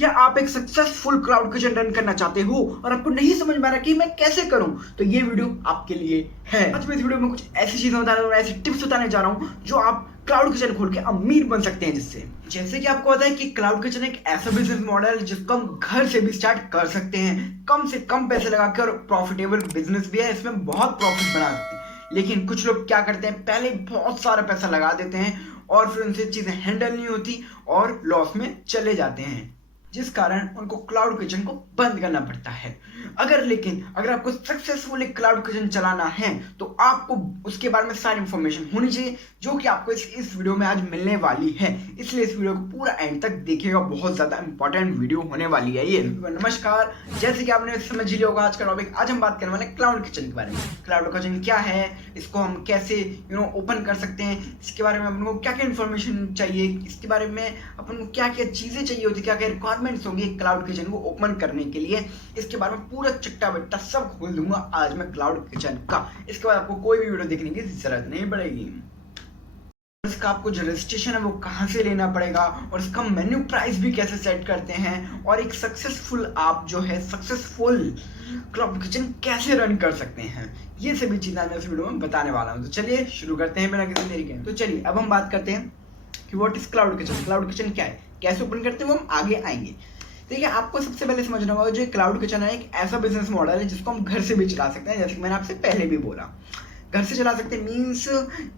क्या आप एक सक्सेसफुल क्लाउड किचन रन करना चाहते हो और आपको नहीं समझ में आ रहा कि मैं कैसे करूं, तो ये वीडियो आपके लिए है। आज मैं इस वीडियो में कुछ ऐसी चीजें बता रहा हूं, ऐसी टिप्स बताने जा रहा हूं जो आप क्लाउड किचन खोल के अमीर बन सकते हैं। जिससे जैसे कि आपको पता है कि क्लाउड किचन एक ऐसा बिजनेस मॉडल है जिसको हम घर से भी स्टार्ट कर सकते हैं, कम से कम पैसे लगा के, और प्रॉफिटेबल बिजनेस भी है, इसमें बहुत प्रॉफिट बना सकते हैं। लेकिन कुछ लोग क्या करते हैं, पहले बहुत सारा पैसा लगा देते हैं और फिर उनसे चीजें हैंडल नहीं होती और लॉस में चले जाते हैं, जिस कारण उनको क्लाउड किचन को बंद करना पड़ता है। अगर आपको सक्सेसफुली क्लाउड किचन चलाना है तो आपको उसके बारे में सारी इंफॉर्मेशन होनी चाहिए, जो कि आपको इस वीडियो में आज मिलने वाली है। इसलिए इस वीडियो को पूरा एंड तक देखिएगा, बहुत ज्यादा इंपॉर्टेंट वीडियो होने वाली है ये। नमस्कार, जैसे कि आपने समझ लिया होगा आज का टॉपिक, आज हम बात करने वाले क्लाउड किचन के बारे में। क्लाउड किचन क्या है, इसको हम कैसे ओपन कर सकते हैं, इसके बारे में अपन को क्या क्या इन्फॉर्मेशन चाहिए, इसके बारे में अपन को क्या क्या चीजें चाहिए होती, क्या क्या रिक्वायरमेंट्स होंगी क्लाउड किचन को ओपन करने के लिए, इसके बारे में पूरा चिट्टा बिट्टा सब खोल दूंगा आज मैं क्लाउड किचन का। इसके बाद आपको कोई भी वीडियो देखने की जरूरत नहीं पड़ेगी। इसका आपको जो रजिस्ट्रेशन है वो कहाँ से लेना पड़ेगा, और इसका मेन्यू प्राइस भी कैसे सेट करते हैं, और एक सक्सेसफुल आप जो है सक्सेसफुल क्लाउड किचन कैसे रन कर सकते हैं, ये सभी चीजें मैं इस वीडियो में बताने वाला हूँ। तो चलिए शुरू करते हैं बिना किसी देरी के। तो चलिए अब हम बात करते हैं कि what is cloud kitchen. Cloud kitchen क्या है, कैसे ओपन करते हैं, वो हम आगे आएंगे। देखिए, आपको सबसे पहले समझना होगा जो क्लाउड किचन है एक ऐसा बिजनेस मॉडल है जिसको हम घर से भी चला सकते हैं। जैसे कि मैंने आपसे पहले भी बोला, घर से चला सकते हैं मीन्स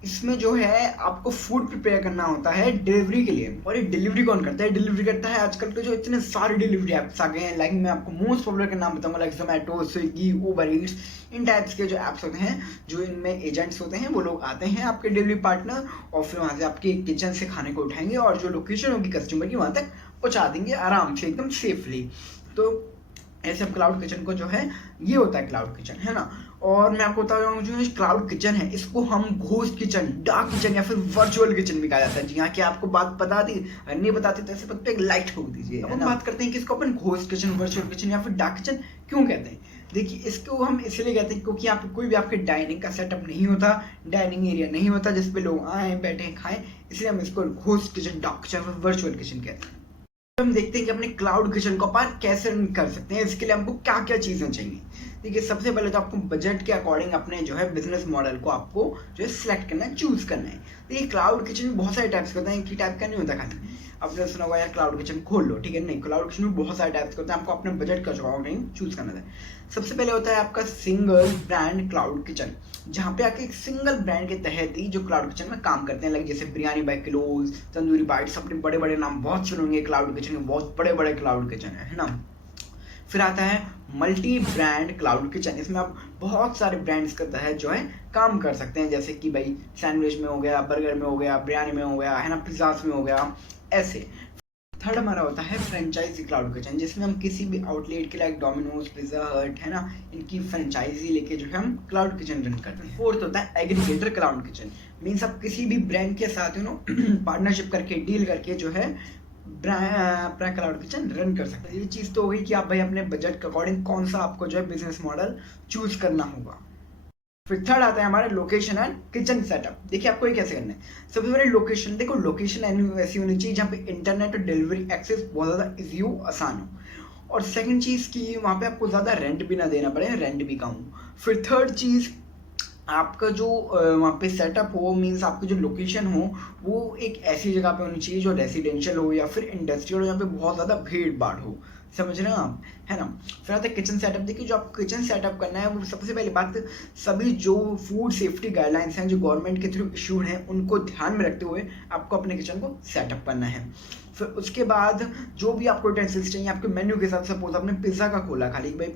इसमें जो है आपको फूड प्रिपेयर करना होता है डिलीवरी के लिए। और ये डिलीवरी कौन करता है, डिलीवरी करता है आजकल के जो इतने सारे डिलीवरी ऐप्स आ गए हैं। लाइक मैं आपको मोस्ट पॉपुलर का नाम बताऊंगा, like Zomato, Swiggy, Uber Eats, इन टाइप्स के जो ऐप्स होते हैं, जो इनमें एजेंट्स होते हैं, वो लोग आते हैं आपके डिलीवरी पार्टनर और फिर वहाँ से आपके किचन से खाने को उठाएंगे और जो लोकेशन होगी कस्टमर की वहाँ तक पहुँचा देंगे आराम से, एकदम सेफली। तो ऐसे क्लाउड किचन को जो है, ये होता है क्लाउड किचन, है ना। और मैं आपको बता रहा हूँ जो क्लाउड किचन है इसको हम घोस्ट किचन, डार्क किचन या फिर वर्चुअल किचन भी कहा जाता है। जी हाँ, क्या आपको बात पता थी? अगर नहीं बताती तो ऐसे पत्ते एक लाइक ठोक दीजिए। अब हम बात करते हैं कि इसको अपन घोस्ट किचन, वर्चुअल किचन या फिर डार्क किचन क्यों कहते हैं। देखिए, इसको हम इसलिए कहते हैं क्योंकि यहाँ पे कोई भी आपके डाइनिंग का सेटअप नहीं होता, डाइनिंग एरिया नहीं होता जिसपे लोग आए बैठे खाएं, इसलिए हम इसको ghost kitchen, dark kitchen, virtual kitchen कहते हैं। हम देखते हैं कि अपने क्लाउड किचन को अपन कैसे रन कर सकते हैं। इसके लिए हमको क्या क्या चीजें चाहिए। देखिए, सबसे पहले तो आपको बजट के अकॉर्डिंग अपने जो है बिजनेस मॉडल को आपको जो है सिलेक्ट करना है, चूज करना है। देखिए, क्लाउड किचन में बहुत सारे टाइप्स होते हैं, एक ही टाइप का नहीं होता खाली। आपने सुना होगा यार क्लाउड किचन खोल लो, ठीक है, नहीं, क्लाउड किचन में बहुत सारे टाइप्स होते हैं, आपको अपने बजट का अकॉर्डिंग चूज करना है। सबसे पहले होता है आपका सिंगल ब्रांड क्लाउड किचन, जहाँ पे आके एक सिंगल ब्रांड के तहत ही जो क्लाउड किचन में काम करते हैं, लाइक जैसे biryani by kilos, tandoori bites, अपने बड़े बड़े नाम बहुत सुनेंगे क्लाउड किचन में, बहुत बड़े बड़े क्लाउड किचन है ना। फिर आता है मल्टी ब्रांड क्लाउड किचन, इसमें आप बहुत सारे ब्रांड्स के तहत जो है काम कर सकते हैं, जैसे कि भाई सैंडविच में हो गया, बर्गर में हो गया, बिरयानी में हो गया, है ना, पिज्जास में हो गया, ऐसे। थर्ड हमारा होता है फ्रेंचाइजी क्लाउड किचन, जिसमें हम किसी भी आउटलेट के लाइक डोमिनोज, पिज्जा हट, है ना, इनकी फ्रेंचाइजी लेके जो है हम क्लाउड किचन रन करते हैं। फोर्थ होता है एग्रीगेटर क्लाउड किचन, मीन्स आप किसी भी ब्रांड के साथ पार्टनरशिप करके, डील करके जो है अपना क्लाउड किचन रन कर सकते हैं। ये चीज़ तो होगी कि आप भाई अपने बजट के अकॉर्डिंग कौन सा आपको जो है बिजनेस मॉडल चूज करना होगा। फिर थर्ड आता है हमारा लोकेशन एंड किचन सेटअप। देखिए, आपको ये कैसे करना है। सबसे पहले लोकेशन, देखो लोकेशन ऐसी होनी चाहिए जहाँ पे इंटरनेट और डिलीवरी एक्सेस बहुत ज़्यादा ईजी हो, आसान हो। और सेकंड चीज़ की वहाँ पे आपको ज़्यादा रेंट भी ना देना पड़े, रेंट भी कम हो। फिर थर्ड चीज़, आपका जो वहाँ पे सेटअप हो, मीन्स आपकी जो लोकेशन हो वो एक ऐसी जगह पे होनी चाहिए जो रेसिडेंशियल हो या फिर इंडस्ट्रियल हो, जहाँ पे बहुत ज़्यादा भीड़ भाड़ हो, समझ रहे हैं आप, है ना। फिर आता है किचन सेटअप। देखिए, जो आपको किचन सेटअप करना है वो सबसे पहली बात, सभी जो फूड सेफ्टी गाइडलाइंस हैं जो गवर्नमेंट के थ्रू इशूड हैं उनको ध्यान में रखते हुए आपको अपने किचन को सेटअप करना है। फिर उसके बाद जो भी आपको यूटेंसिल्स चाहिए आपके मेन्यू के साथ, सपोज आपने पिज़्ज़ा का खोला, खाली भाई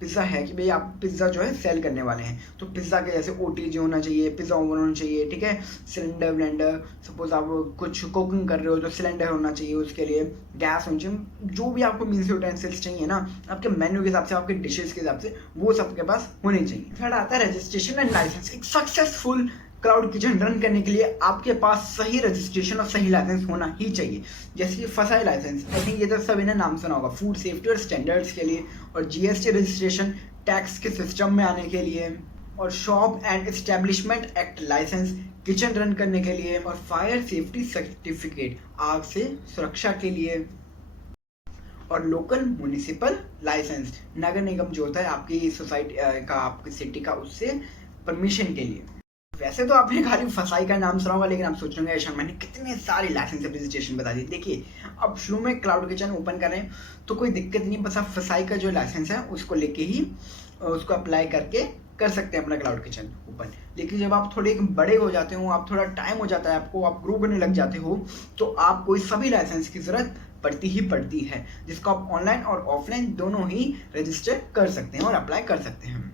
पिज़्ज़ा है कि भाई आप पिज़्ज़ा जो है सेल करने वाले हैं, तो पिज़्ज़ा के जैसे OTG होना चाहिए, पिज़्ज़ा ओवन होना चाहिए, ठीक है, सिलेंडर ब्लेंडर, सपोज आप कुछ कुकिंग कर रहे हो तो सिलेंडर होना चाहिए, उसके लिए गैस होनी चाहिए, जो भी आपको मीन्स यूटेंसिल्स चाहिए ना आपके मेन्यू के हिसाब से, आपके डिशेज के हिसाब से, वो सबके पास होने चाहिए। थर्ड आता है रजिस्ट्रेशन एंड लाइसेंस। एक सक्सेसफुल क्लाउड किचन रन करने के लिए आपके पास सही रजिस्ट्रेशन और सही लाइसेंस होना ही चाहिए। जैसे कि फसाई लाइसेंस, आई थिंक ये तो सभी ने नाम सुना होगा, फूड सेफ्टी और स्टैंडर्ड्स के लिए, और GST रजिस्ट्रेशन टैक्स के सिस्टम में आने के लिए, और shop and establishment act licence kitchen run करने के लिए, और फायर सेफ्टी सर्टिफिकेट आग से सुरक्षा के लिए, और लोकल म्युनिसिपल लाइसेंस, नगर निगम जो होता है आपकी सोसाइटी का, आपकी सिटी का, उससे परमिशन के लिए। वैसे तो आपने खाली फसाई का नाम सुना होगा, लेकिन आप सोच रहे होंगे ईशान मैंने कितने सारे लाइसेंस रजिस्ट्रेशन बता दिए। देखिए अब शुरू में क्लाउड किचन ओपन कर रहे हैं तो कोई दिक्कत नहीं, बस आप फसाई का जो लाइसेंस है उसको लेके ही उसको अप्लाई करके कर सकते हैं अपना क्लाउड किचन ओपन। लेकिन जब आप थोड़े बड़े हो जाते हो, आप थोड़ा टाइम हो जाता है आपको, आप ग्रो करने लग जाते हो, तो आपको इस सभी लाइसेंस की जरूरत पड़ती ही पड़ती है, जिसको आप ऑनलाइन और ऑफलाइन दोनों ही रजिस्टर कर सकते हैं और अप्लाई कर सकते हैं।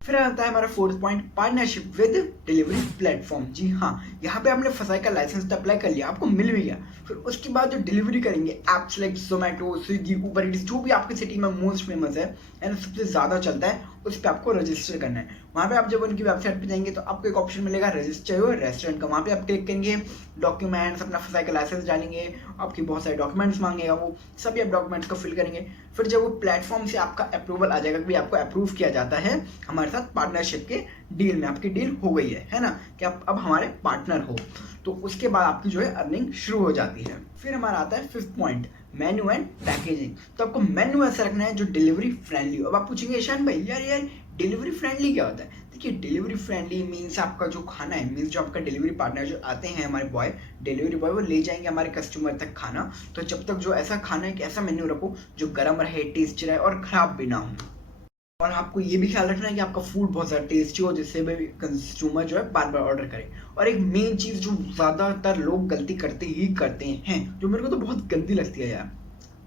फिर आता है हमारा fourth point, partnership with delivery platform. जी हाँ, यहाँ पे आपने फसाई का लाइसेंस तो अप्लाई कर लिया, आपको मिल भी गया। फिर उसके बाद जो डिलीवरी करेंगे apps like Zomato, Swiggy, Uber Yeats, जो भी आपकी सिटी में मोस्ट फेमस है एंड सबसे ज़्यादा चलता है, उस पर आपको रजिस्टर करना है। वहाँ पे आप जब उनकी वेबसाइट पे जाएंगे तो आपको एक ऑप्शन मिलेगा रजिस्टर योर रेस्टोरेंट का। वहाँ पे आप क्लिक करेंगे, डॉक्यूमेंट्स, अपना फसाई का लाइसेंस डालेंगे, आपकी बहुत सारे डॉक्यूमेंट्स मांगेगा, वो सभी आप डॉक्यूमेंट्स को फिल करेंगे। फिर जब वो प्लेटफॉर्म से आपका अप्रूवल आ जाएगा कि आपको अप्रूव किया जाता है हमारे साथ पार्टनरशिप के डील में, आपकी डील हो गई है ना, कि आप अब हमारे पार्टनर हो, तो उसके बाद आपकी जो है अर्निंग शुरू हो जाती है। फिर हमारा आता है fifth point, menu and packaging. तो आपको मेन्यू ऐसा रखना है जो डिलीवरी फ्रेंडली हो। अब आप पूछेंगे ईशान भाई यार डिलीवरी फ्रेंडली क्या होता है? देखिए डिलीवरी फ्रेंडली मीन्स आपका जो खाना है, मीन्स जो आपका डिलीवरी पार्टनर जो आते हैं हमारे बॉय, डिलीवरी बॉय, वो ले जाएंगे हमारे कस्टमर तक खाना। तो जब तक जो ऐसा खाना है कि ऐसा मेन्यू रखो जो गर्म रहे, टेस्टी रहे और खराब भी ना हो। और आपको ये भी ख्याल रखना है कि आपका फूड बहुत ज़्यादा टेस्टी हो, जिससे भी कंज्यूमर जो है बार बार ऑर्डर करे। और एक मेन चीज़ जो ज़्यादातर लोग गलती करते ही करते हैं, जो मेरे को तो बहुत गंदी लगती है यार,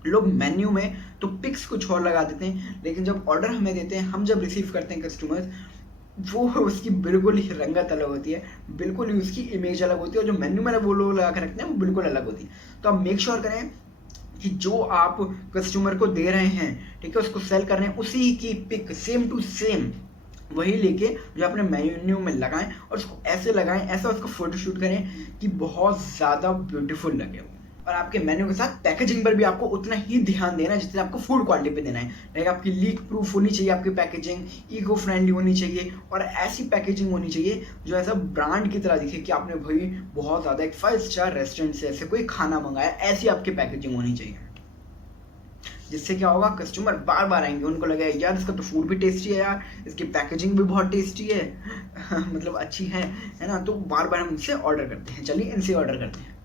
लोग मेन्यू में तो पिक्स कुछ और लगा देते हैं, लेकिन जब ऑर्डर हमें देते हैं, हम जब रिसीव करते हैं कस्टमर्स, वो उसकी बिल्कुल ही रंगत अलग होती है, बिल्कुल ही उसकी इमेज अलग होती है, और जो मेन्यू में वो लोग लगा कर रखते हैं वो बिल्कुल अलग होती है। तो आप मेक श्योर करें कि जो आप कस्टमर को दे रहे हैं, ठीक है, उसको सेल कर रहे हैं, उसी की पिक सेम टू सेम वही लेके जो अपने मेन्यू में लगाएं, और उसको ऐसे लगाएं, ऐसा उसका फोटोशूट करें कि बहुत ज़्यादा ब्यूटीफुल लगे वो। और आपके मेन्यू के साथ पैकेजिंग पर भी आपको उतना ही ध्यान देना है जितना आपको फूड क्वालिटी पे देना है। लाइक आपकी लीक प्रूफ होनी चाहिए, आपकी पैकेजिंग इको फ्रेंडली होनी चाहिए, और ऐसी पैकेजिंग होनी चाहिए जो ऐसा ब्रांड की तरह दिखे कि आपने भाई बहुत ज़्यादा एक 5 स्टार रेस्टोरेंट से ऐसे कोई खाना मंगाया, ऐसी आपकी पैकेजिंग होनी चाहिए। जिससे क्या होगा, कस्टमर बार बार आएंगे, उनको लगेगा यार इसका तो फूड भी टेस्टी है यार, इसकी पैकेजिंग भी बहुत टेस्टी है मतलब अच्छी है ना, तो बार बार हम इनसे ऑर्डर करते हैं। चलिए इनसे ऑर्डर करते हैं।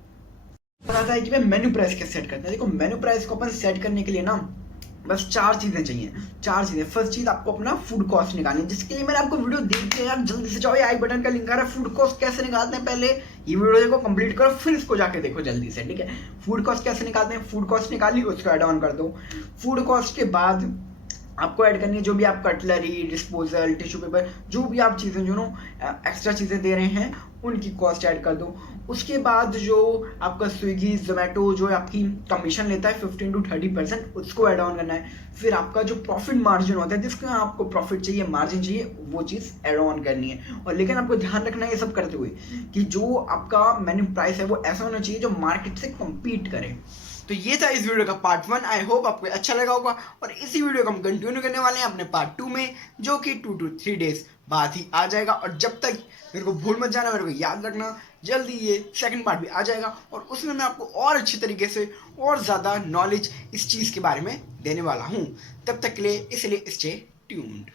पता है कि मेन्यू प्राइस कैसे सेट करते हैं। देखो मेन्यू प्राइस को अपन सेट करने के लिए ना बस 4 चीज़ें चाहिए, 4 चीज़ें। फर्स्ट चीज़ आपको अपना फूड कॉस्ट निकालनी है, जिसके लिए मैंने आपको वीडियो दे दिया यार, जल्दी से जाओ, आई बटन का लिंक आ रहा है, फूड कॉस्ट कैसे निकालते हैं, पहले ये वीडियो देखो, कंप्लीट करो, फिर इसको जाके देखो जल्दी से, ठीक है। फूड कॉस्ट कैसे निकालते हैं, फूड कॉस्ट निकाल ली, उसको ऐड ऑन कर दो। फूड कॉस्ट के बाद आपको ऐड करनी है जो भी आप कटलरी, डिस्पोजल, टिश्यू पेपर, जो भी आप चीज़ें जो नो एक्स्ट्रा चीज़ें दे रहे हैं, उनकी कॉस्ट ऐड कर दो। उसके बाद जो आपका स्विगी, जोमेटो जो आपकी कमीशन लेता है 15 to 30%, उसको ऐड ऑन करना है। फिर आपका जो प्रॉफिट मार्जिन होता है, जिसका आपको प्रॉफिट चाहिए, मार्जिन चाहिए, वो चीज़ ऐड ऑन करनी है। और लेकिन आपको ध्यान रखना है ये सब करते हुए कि जो आपका मेन्यू प्राइस है वो ऐसा होना चाहिए जो मार्केट से कम्पीट करे। तो ये था इस वीडियो का पार्ट 1। आई होप आपको अच्छा लगा होगा, और इसी वीडियो को हम कंटिन्यू करने वाले हैं अपने पार्ट 2 में, जो कि 2 to 3 डेज बाद ही आ जाएगा। और जब तक मेरे को भूल मत जाना, मेरे को याद रखना, जल्दी ये सेकंड पार्ट भी आ जाएगा, और उसमें मैं आपको और अच्छी तरीके से और ज़्यादा नॉलेज इस चीज़ के बारे में देने वाला हूँ। तब तक के लिए इसलिए स्टे ट्यून्ड।